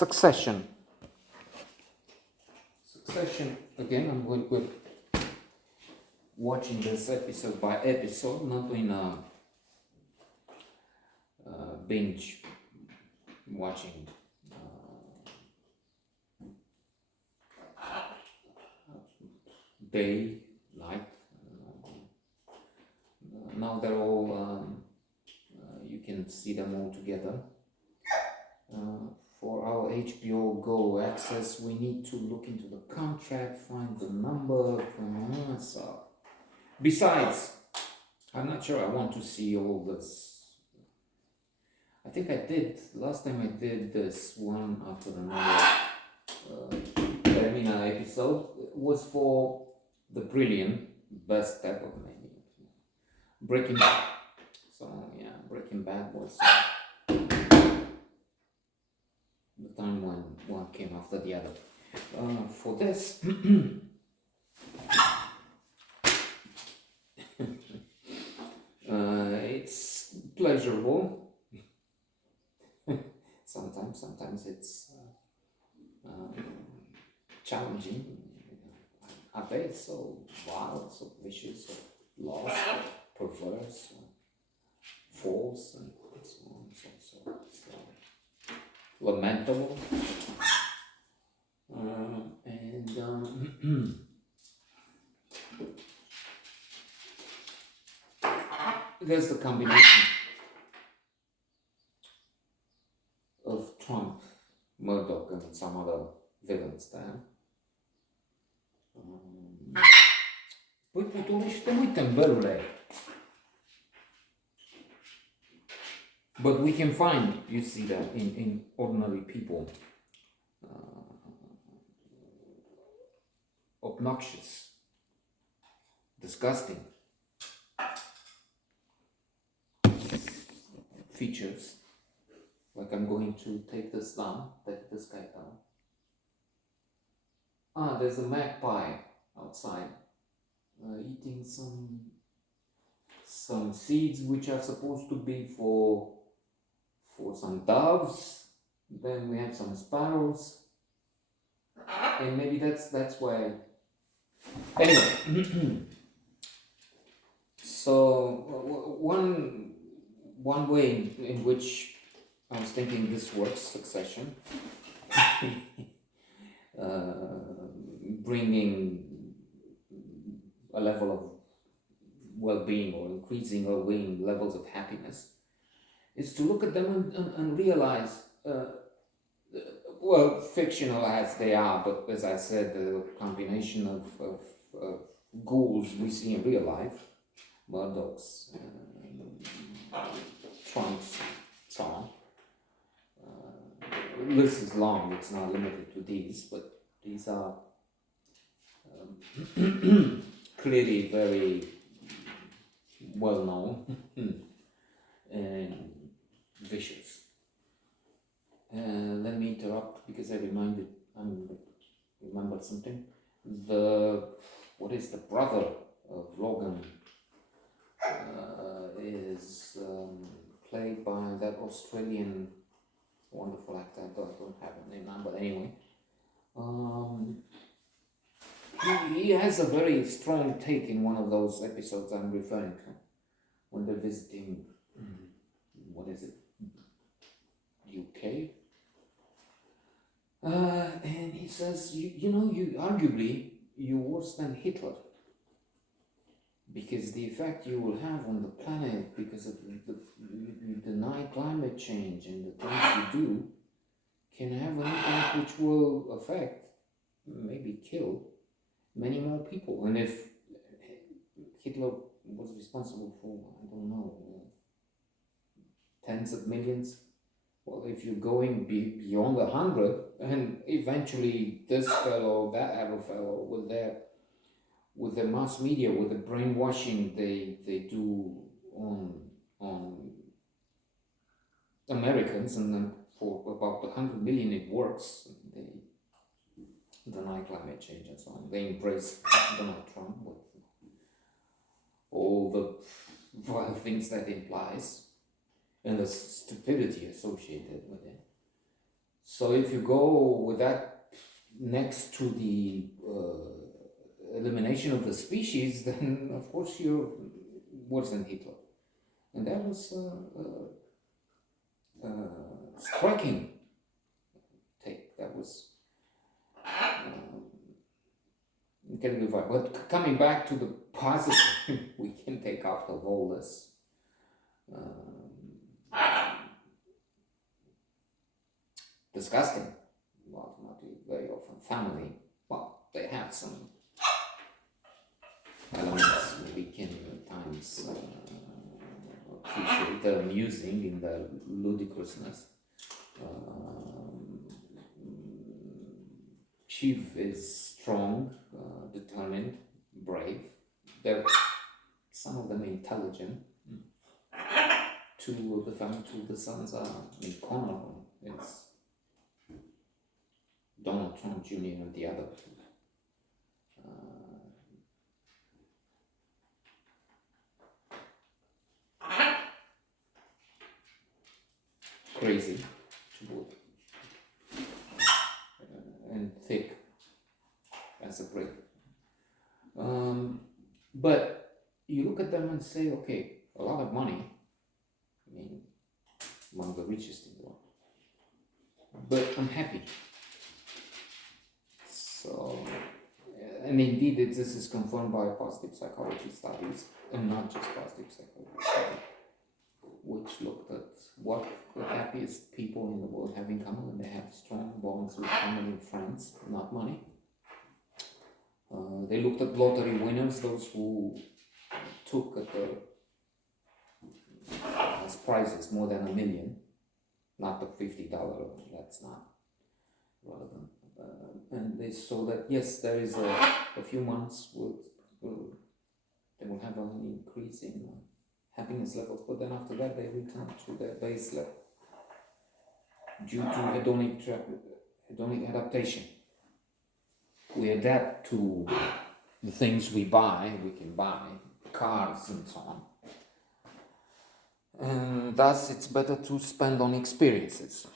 Succession. Again, we're watching this episode by episode, not doing a binge watching. Day, night. Now they're all, you can see them all together. For our HBO Go access, we need to look into the contract, find the number. So, besides, I'm not sure I want to see all this. I think I did, last time I did this one after another Termina episode was for the brilliant, best ever maybe. Breaking Bad. So yeah, Breaking Bad was the time when one came after the other. For this, it's pleasurable. Sometimes it's challenging. Are they so wild, so vicious, so lost, perverse, false, and so on, so lamentable? There's the combination of Trump, Murdoch, and some other villains there. Păi putul și te uităm, bărule. But we can find, you see that, in ordinary people, obnoxious, disgusting features. Like I'm going to take this down, take this guy down. There's a magpie outside eating some seeds which are supposed to be for some doves. Then we have some sparrows, and maybe that's why. Anyway, so one way in which I was thinking this works, Succession, bringing a level of well-being or increasing well-being levels of happiness, is to look at them and realize, well, fictional as they are, but as I said, the combination of ghouls we see in real life, Murdochs, Trumps, so on. List is long, it's not limited to these, but these are clearly very well known and vicious. Let me interrupt because I remembered something. What is the brother of Logan is played by that Australian wonderful actor. I don't have a name now, but anyway. He has a very strong take in one of those episodes I'm referring to, when they're visiting, what is it, UK? And he says, you arguably, you're worse than Hitler, because the effect you will have on the planet because of you deny climate change and the things you do can have an impact which will affect, maybe kill, many more people. And if Hitler was responsible for, I don't know, tens of millions, well, if you're going beyond 100, and eventually this fellow, that other fellow, with the mass media, with the brainwashing they do on Americans, and then for about 100 million it works. They deny climate change and so on. They embrace Donald Trump with all the vile things that implies and the stupidity associated with it. So if you go with that next to the elimination of the species, then of course you're worse than Hitler. And that was striking take. That was incredibly violent. But coming back to the positive, we can take out the whole list. Disgusting. Ultimately, very often family. Well, they have some elements we can at times appreciate the amusing in the ludicrousness. Chief is strong, determined, brave. Some of them intelligent. Two of the sons are, I mean, Connor is Donald Trump Jr. and the other two. Crazy, and thick as a brick. But you look at them and say, okay, a lot of money. I mean, among the richest in the world. But I'm happy. So, and indeed, this is confirmed by positive psychology studies, and not just positive psychology studies, which looked at what the happiest people in the world have in common, and they have strong bonds with family and friends, not money. They looked at lottery winners, those who took at the as prizes more than $1 million, not the $50. That's not relevant. And they saw that yes, there is a few months they will have an increase in happiness levels, but then after that they return to their base level due to hedonic adaptation. We adapt to the things we buy. We can buy cars and so on, and thus it's better to spend on experiences.